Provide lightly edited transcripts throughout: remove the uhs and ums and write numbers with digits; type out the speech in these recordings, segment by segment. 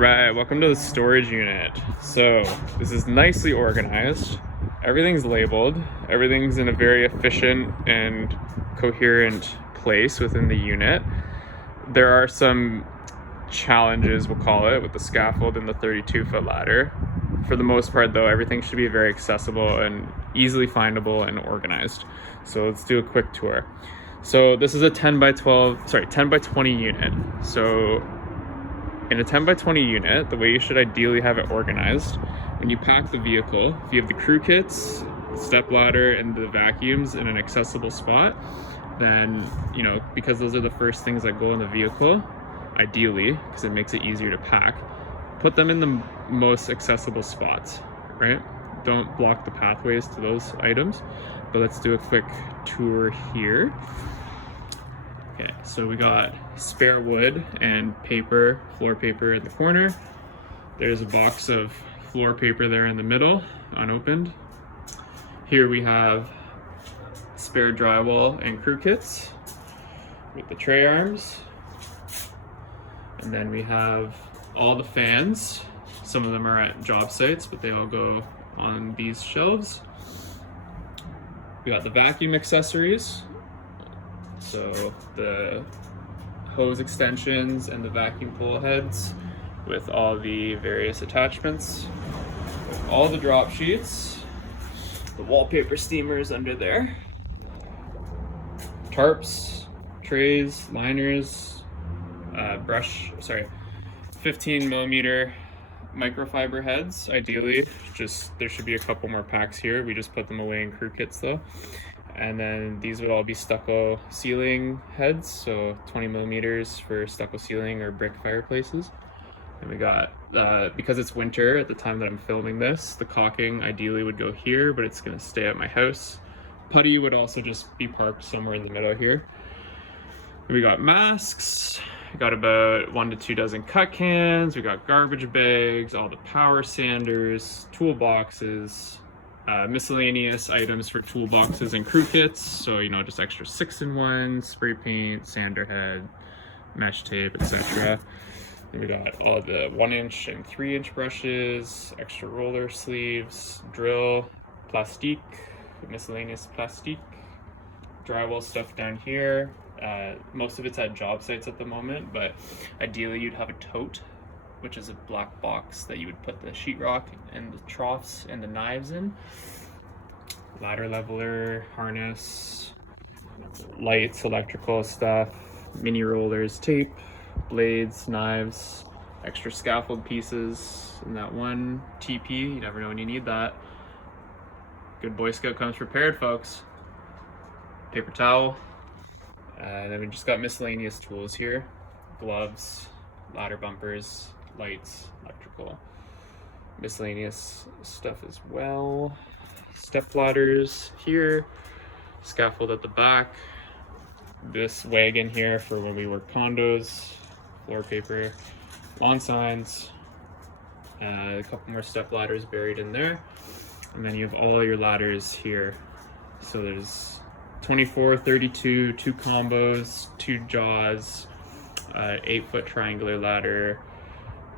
Right, welcome to the storage unit. So this is nicely organized. Everything's labeled. Everything's in a very efficient and coherent place within the unit. There are some challenges, we'll call it, with the scaffold and the 32-foot ladder. For the most part though, everything should be very accessible and easily findable and organized. So let's do a quick tour. So this is a 10 by 20 unit. So in a 10 by 20 unit, the way you should ideally have it organized, when you pack the vehicle, if you have the crew kits, step ladder, and the vacuums in an accessible spot, then, because those are the first things that go in the vehicle, ideally, because it makes it easier to pack, put them in the most accessible spots, right? Don't block the pathways to those items. But let's do a quick tour here. Okay, so we got spare wood and paper, floor paper in the corner. There's a box of floor paper there in the middle, unopened. Here we have spare drywall and crew kits with the tray arms. And then we have all the fans. Some of them are at job sites, but they all go on these shelves. We got the vacuum accessories. So the hose extensions and the vacuum pull heads with all the various attachments. All the drop sheets, the wallpaper steamers under there, tarps, trays, liners, 15 millimeter microfiber heads. Ideally, there should be a couple more packs here. We just put them away in crew kits though. And then these would all be stucco ceiling heads, so 20 millimeters for stucco ceiling or brick fireplaces. And we got, because it's winter at the time that I'm filming this, the caulking ideally would go here, but it's gonna stay at my house. Putty would also just be parked somewhere in the middle here. And we got masks, we got about 1 to 2 dozen cut cans, we got garbage bags, all the power sanders, toolboxes, miscellaneous items for toolboxes and crew kits, so just extra 6-in-1, spray paint, sander head, mesh tape, etc. We got all the 1-inch and 3-inch brushes, extra roller sleeves, drill, plastique, miscellaneous plastique, drywall stuff down here. Most of it's at job sites at the moment, but ideally you'd have a tote, which is a black box that you would put the sheetrock and the troughs and the knives in. Ladder leveler, harness, lights, electrical stuff, mini rollers, tape, blades, knives, extra scaffold pieces, and that one TP, you never know when you need that. Good Boy Scout comes prepared, folks. Paper towel. And then we just got miscellaneous tools here. Gloves, ladder bumpers, lights, electrical, miscellaneous stuff as well. Step ladders here, scaffold at the back, this wagon here for when we work condos, floor paper, lawn signs, a couple more step ladders buried in there, and then you have all your ladders here. So there's 24, 32, 2 combos, 2 jaws, 8-foot triangular ladder.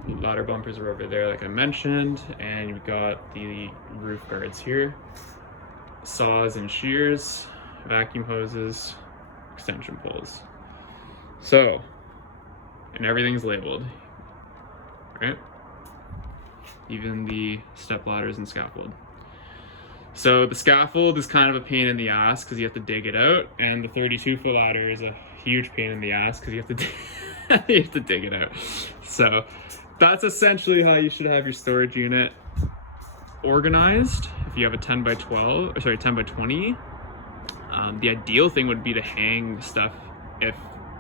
Ladder bumpers are over there like I mentioned, and you've got the roof guards here, saws and shears, vacuum hoses, extension pulls. So, and everything's labeled, right? Even the step ladders and scaffold. So the scaffold is kind of a pain in the ass because you have to dig it out, and the 32-foot ladder is a huge pain in the ass because you have to you have to dig it out. So that's essentially how you should have your storage unit organized. If you have a 10 by 20. The ideal thing would be to hang stuff if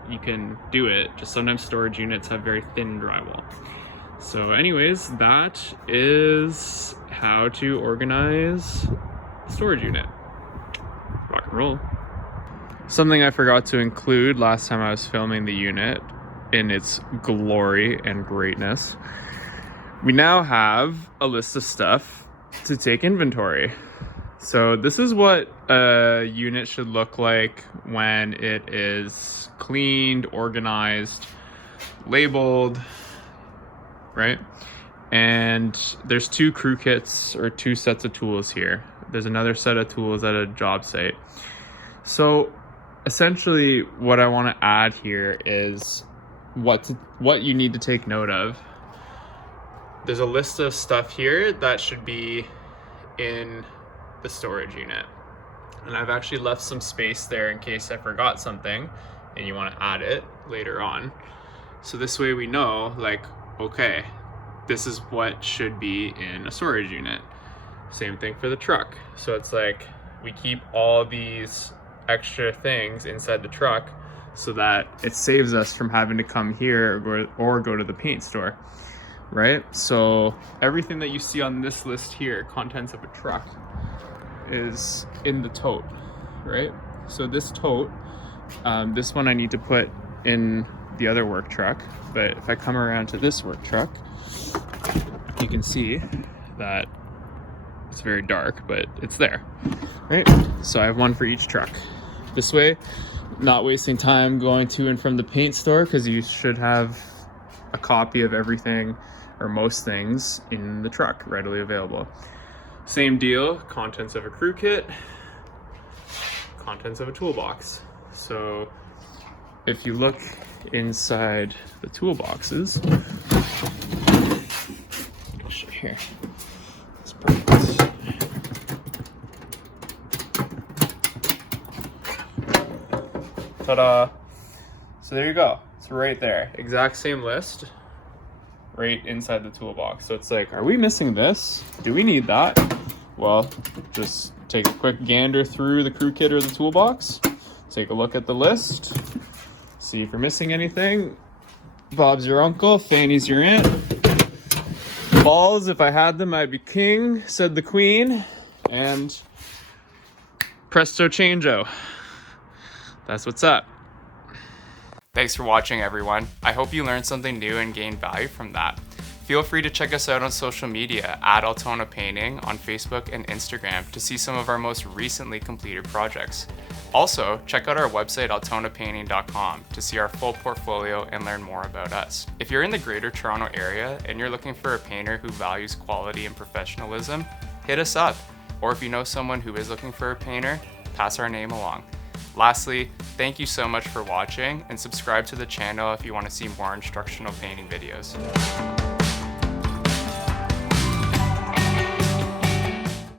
you can do it. Just sometimes storage units have very thin drywall. So anyways, that is how to organize the storage unit. Rock and roll. Something I forgot to include last time I was filming the unit in its glory and greatness. We now have a list of stuff to take inventory. So this is what a unit should look like when it is cleaned, organized, labeled, right? And there's 2 crew kits or 2 sets of tools here. There's another set of tools at a job site. So essentially what I want to add here is what you need to take note of. There's a list of stuff here that should be in the storage unit. And I've actually left some space there in case I forgot something and you want to add it later on. So this way we know, like, okay, this is what should be in a storage unit. Same thing for the truck. So it's like we keep all these extra things inside the truck so that it saves us from having to come here or go to the paint store, right? So everything that you see on this list here, contents of a truck, is in the tote, right? So this tote, this one I need to put in the other work truck, but if I come around to this work truck, you can see that it's very dark, but it's there, right? So I have one for each truck. This way, not wasting time going to and from the paint store, because you should have a copy of everything or most things in the truck readily available. Same deal, contents of a crew kit, contents of a toolbox. So if you look inside the toolboxes, I'll show you here. Let's put this. Ta-da! So there you go. It's right there. Exact same list right inside the toolbox. So it's like, are we missing this? Do we need that? Well, just take a quick gander through the crew kit or the toolbox. Take a look at the list. See if you're missing anything. Bob's your uncle, Fanny's your aunt. Balls, if I had them, I'd be king, said the queen. And presto changeo. That's what's up. Thanks for watching, everyone. I hope you learned something new and gained value from that. Feel free to check us out on social media at Altona Painting on Facebook and Instagram to see some of our most recently completed projects. Also, check out our website altonapainting.com to see our full portfolio and learn more about us. If you're in the Greater Toronto area and you're looking for a painter who values quality and professionalism, hit us up. Or if you know someone who is looking for a painter, pass our name along. Lastly, thank you so much for watching, and subscribe to the channel if you want to see more instructional painting videos.